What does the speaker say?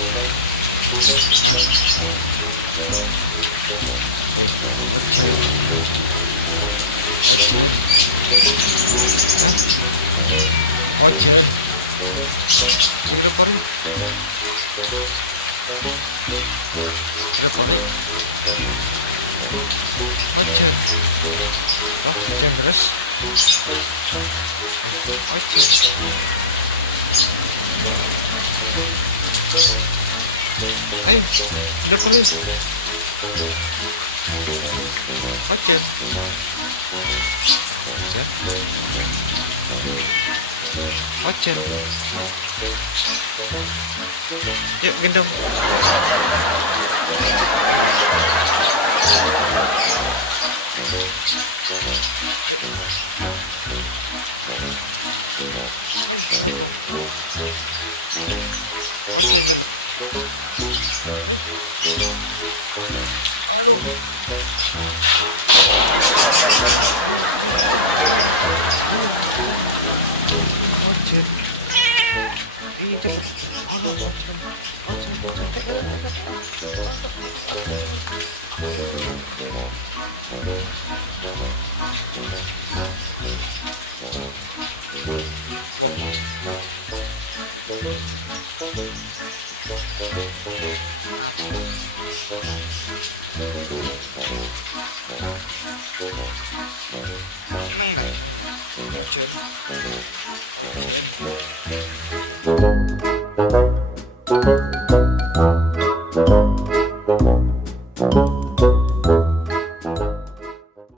Oye, mira por ahí. Mira por ahí. Oye, bak gideceğim biraz. Oye. Hey, mira por ahí. Oye. Oye. Yuk gendong. Thank you.